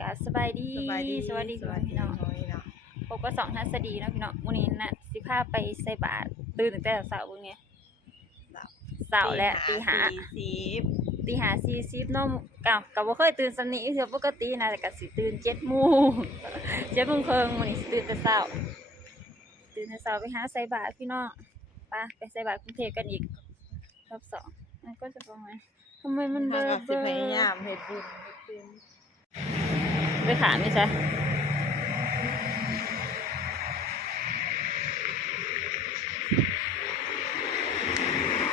กะสบายดีสบายดีสวัสดีพี่น้องพี่น้องพบกับสองทัศดีเนาะพี่น้องมื้อนี้น่ะสิพาไปใส่บาตรตื่นตั้งแต่เช้าเบิ่งเนี่ยเช้าและตีหาสี่สิบตีหาสี่สิบเนาะกะก็บ่เคยตื่นสำนี้คือปกตินะแต่ก็สิตื่น7:00น7:00นครึ่งมื้อนี้สิตื่นแต่เช้าตื่นแต่เช้าไปหาใส่บาตรพี่น้องไปไปใส่บาตรกรุงเทพกันอีกรอบสองมันก็จะประมาณทำไมมันเบมัลนอก็เบสิลพยาอยามเฮ็ดบุญ เฮ็ดบุญไปถามนี่ใช่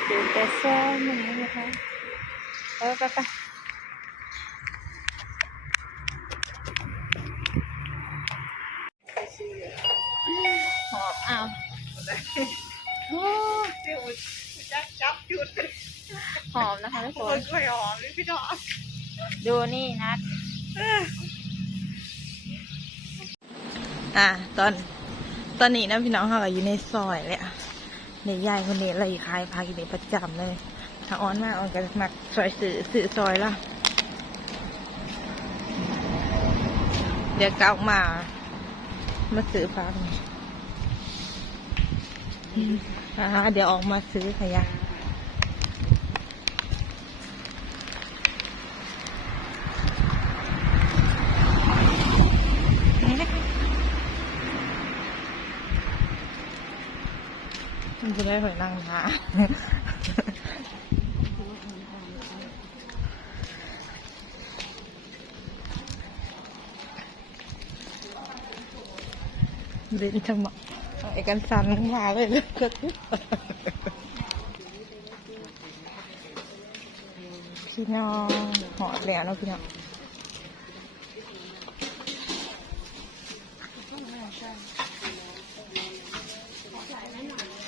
ตื่นแต่เช้ามันนี้นะคะเออไปไปหอบอ้าวโอ้เดี๋ยวจักจับจุดหอมนะคะทุกคคนนค่อยหอมเลยพี่น้องดูนี่นะ อะตอน ตอนนี้นะพี่น้องเขาก็อยู่ในซอยเลยอะในยายคนนี้เลยขายพากินประจำเลย ถ้าอ้อนมากออนก็มักซอยสื่อสื่อซอยละเดี๋ยวกลับมา มาซื้อฟังอ่าเดี๋ยวออกมาซื้อขยะ มันจะได้หอยนางรมเดินจังหวะไอ้กันสันมาเลยเลยก็พี่น้องหอดแล้วเนาะพี่น้อง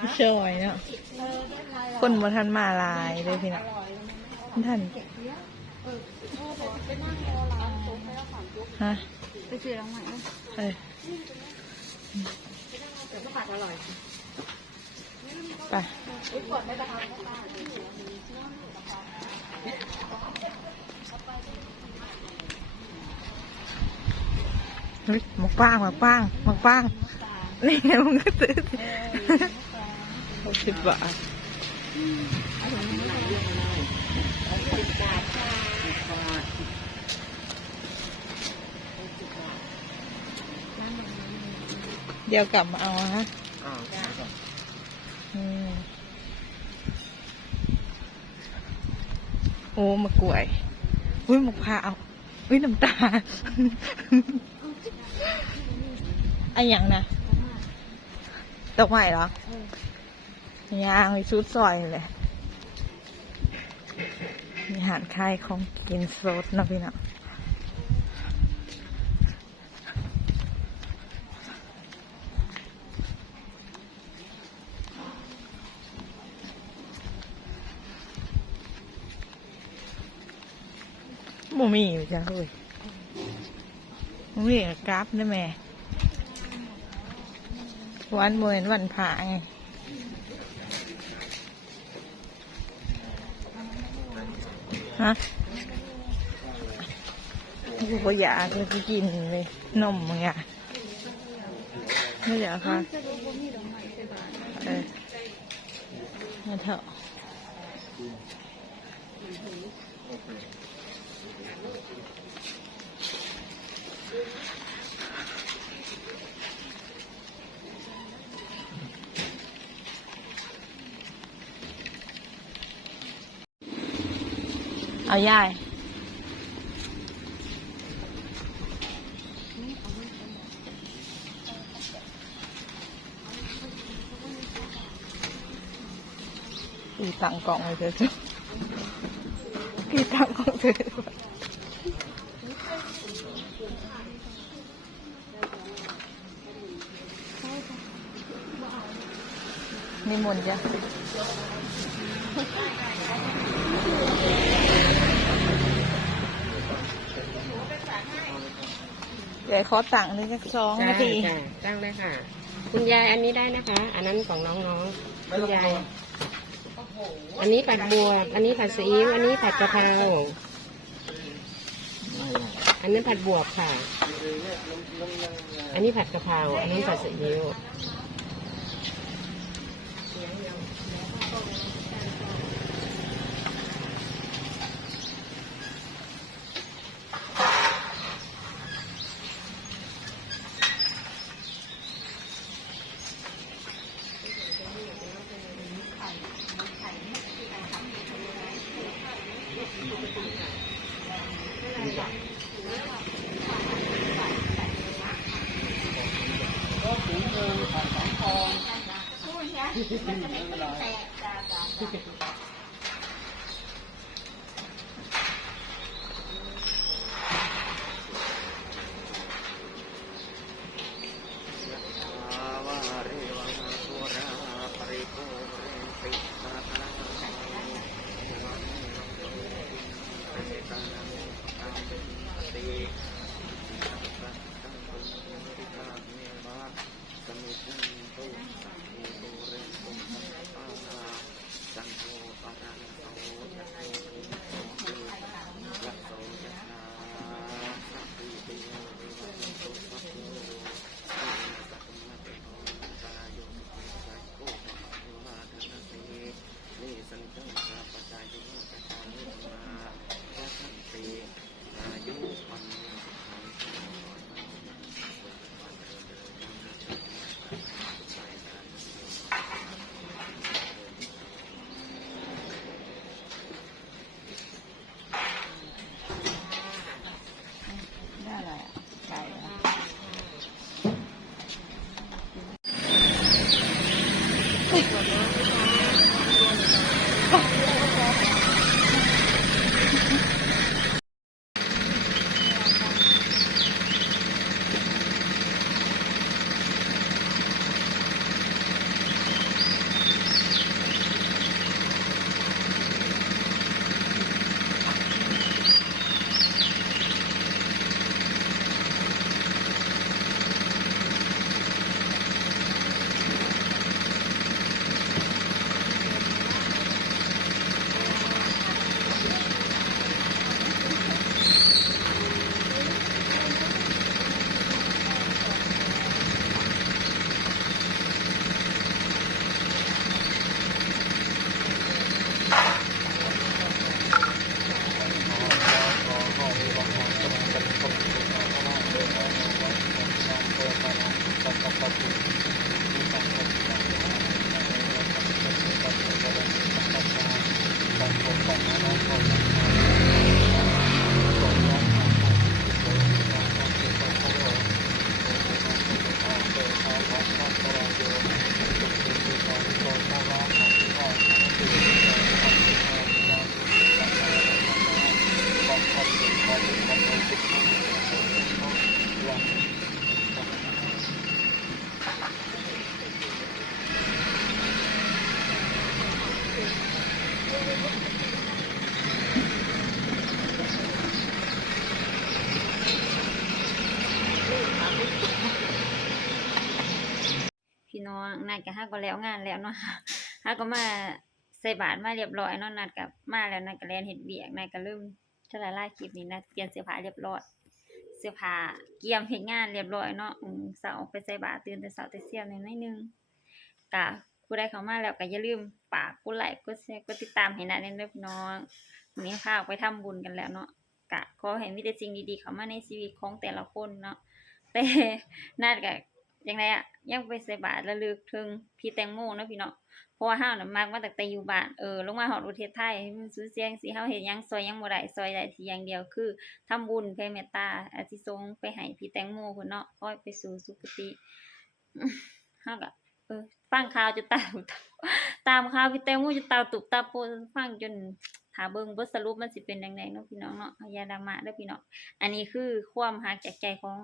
กช่วยเนาะคนมาทันมาหลายเลยพี่น้องท่านฮะไปซื้อรางวัลเออแต่ก็ผัดอร่อยไปเฮ้ยหมกป้างหมกป้างหมกป้างนี่ไงมึงก็ซื้อ หกสิบบาทเดี๋ยวกลับมาเอาฮะอืมโอ้มะกล้วยอุ้ยมะพร้าวอุ้ยน้ำตาลไอ้หยังนะดอกไม้เหรอ ยางไปชุดซอยนี่แหละมีอาหารคายของกินสดนะพี่เนาะบ่มีอยู่จ้ะเฮ้ยบ่มีกับกราฟได้ไหมวันเหมือนวันผ่าไง ฮะกูก็อยากเลยกูกินเลยนมมึงอะไม่อยากค่ะเออมาเถอะ Ờ, dạ. เอาย่าย kỳ tặng cọng rồi thế chứ. Kỳ tặng cọng thế mình muôn chưa? เธอนิมนต์จ้ะเดี๋ยวขอตังค์เลยสักสองจ้านาทีจ้าตั้งเลยค่ะ คุณยายอันนี้ได้นะคะ อันนั้นของน้องๆคุณยายอันนี้ผัดบวบอันนี้ผัดซีอิ๊วอันนี้ผัดกะเพราอันนั้นผัดบวบค่ะ อันนี้ผัดกะเพราอันนี้ผัดซีอิ๊ว มันจะไม่แตกจ้าจ้า ๆพี่น้ องนัดกับฮักก็แล้วงานแล้วเนาะฮักก็มาใส่บาตรมาเรียบร้อยเนาะนัดกับมาแล้วนัดก็แลนเฮ็ดเวียกนัดก็เริ่มชะลาล่าคลิปนี้นัดเปลี่ยนเสื้อผ้าเรียบร้อย เสื้อผ้าเกียมเฮ็ดงานเรียบร้อยเนาะอืมเช้าไปใส่บาตรตื่นแต่เช้าแต่เสี้ยวหน่อยนึงกะผู้ใดเข้ามาแล้วก็อย่าลืมฝากกดไลค์กดแชร์กดติดตามให้นัดเด้อพี่น้องวันนี้พาออกไปทำบุญกันแล้วเนาะกะขอให้มีแต่สิ่งดีๆเข้ามาในชีวิตของแต่ละคนเนาะแต่นาดก็ยังไงอะ ยังไปใส่บาตรระลึกถึงพี่แตงโมนะพี่เนาะเพราะว่าเฮาน่ะมักมาตั้งแต่อยู่บ้านเออลงมาฮอดประเทศไทยมันสูญเสียงซี่เฮาเฮ็ดหยังซอยยังบ่ได้ซอยได้ทีอย่างเดียวคือทำบุญแผ่เมตตาอาทิสงไปให้พี่แตงโมเพิ่นเนาะขอให้ไปสู่สุคติเฮาก็เออฟังข่าวจนตาตุบตามข่าวพี่แตงโมจนตาตุบตาโปฟังจน ถ้าเบิ่งบทสรุปมันสิเป็นแดงๆเนาะพี่น้องเนาะอย่าดราม่าเด้อพี่น้องอันนี้คือความฮักจากใจของ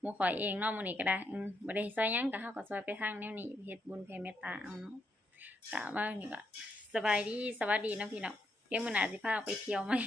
หมูขอยเองเนาะมื้อนี้ก็ได้อืมบ่ได้ซอยหยังก็เฮาก็ซอยไปทางแนวนี้เฮ็ดบุญแผ่เมตตาเอาเนาะกะว่านี่ก็สบายดีสวัสดีเนาะพี่น้องเดี๋ยวมื้อหน้าสิพาไปเที่ยวใหม่